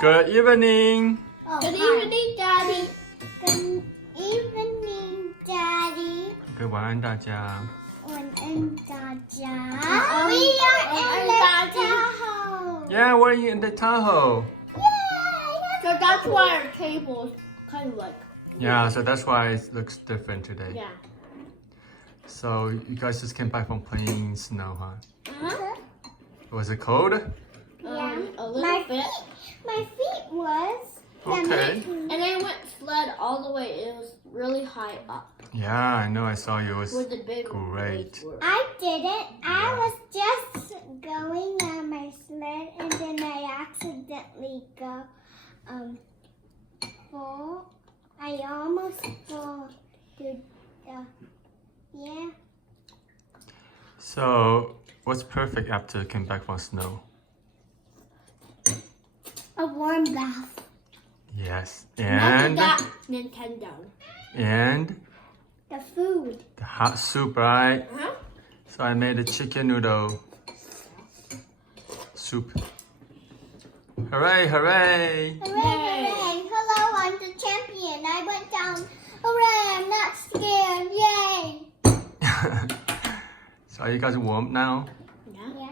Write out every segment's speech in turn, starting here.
Good evening. Good evening, Daddy. Good evening, Daddy. 晚安大家。晚安大家。We are in the Tahoe. Yeah, we're in the Tahoe. Yay! So that's why our table is kind of like. Yeah, so that's why it looks different today. Yeah. So you guys just came back from playing snow, huh? Uh-huh. Was it cold? Yeah. A little bit. My feet was. Okay. And I went sled all the way. It was really high up. Yeah, I know. I saw you. It was Where the big great. waves were. I didn't. I was just going on my sled and then I accidentally fall. I almost fall to the, yeah. So, what's perfect after you came back from snow? A warm bath. Yes. After And that, Nintendo. The food. the hot soup, right? Uh-huh. So I made a chicken noodle soup. Hooray, hooray! Hooray, hooray. Hello, I'm the champion. I went down. Hooray, I'm not scared. Yay. So are you guys warm now? Yeah.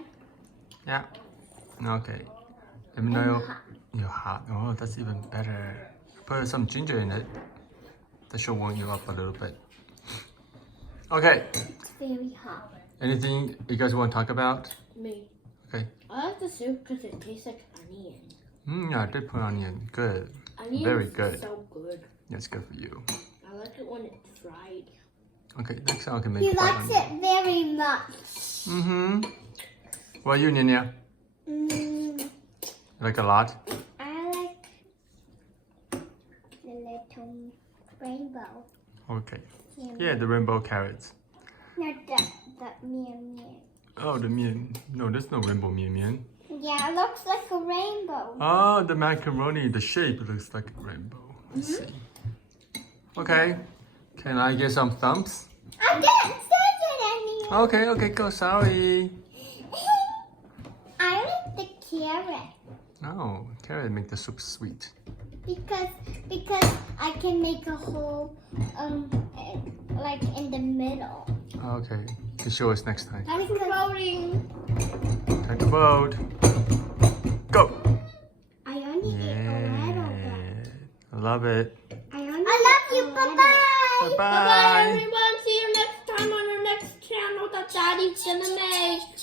Yeah. Yeah. Okay. Let me know you're hot. Oh, that's even better. Put some ginger in it. That should warm you up a little bit. Okay. It's very hot. Anything you guys want to talk about? Me. Okay. I like the soup because it tastes like onion. Yeah, I did put onion. Good. Onion Very is good. so good. That's good for you. I like it when it's fried. Okay, next time I can make He fried likes onion. it very much. Mm-hmm. What are you, Nina? Like a lot? I like the little rainbow. Okay. Yeah, the rainbow carrots. Not the meow. Oh, the mian. No, there's no rainbow mian. Yeah, it looks like a rainbow. Oh, the macaroni, the shape looks like a rainbow. Let's see. Okay. Can I get some thumbs? I didn't say it anymore. Okay, go. Sorry. I like the carrot No, carrot make the soup sweet. because I can make a hole like in the middle. Okay. You show us next time. Thanks for voting. Time to vote. Go. I only ate a little bit. I love it. I love you. Bye-bye. Bye. Bye-bye, everyone. See you next time on our next channel that Daddy's gonna make.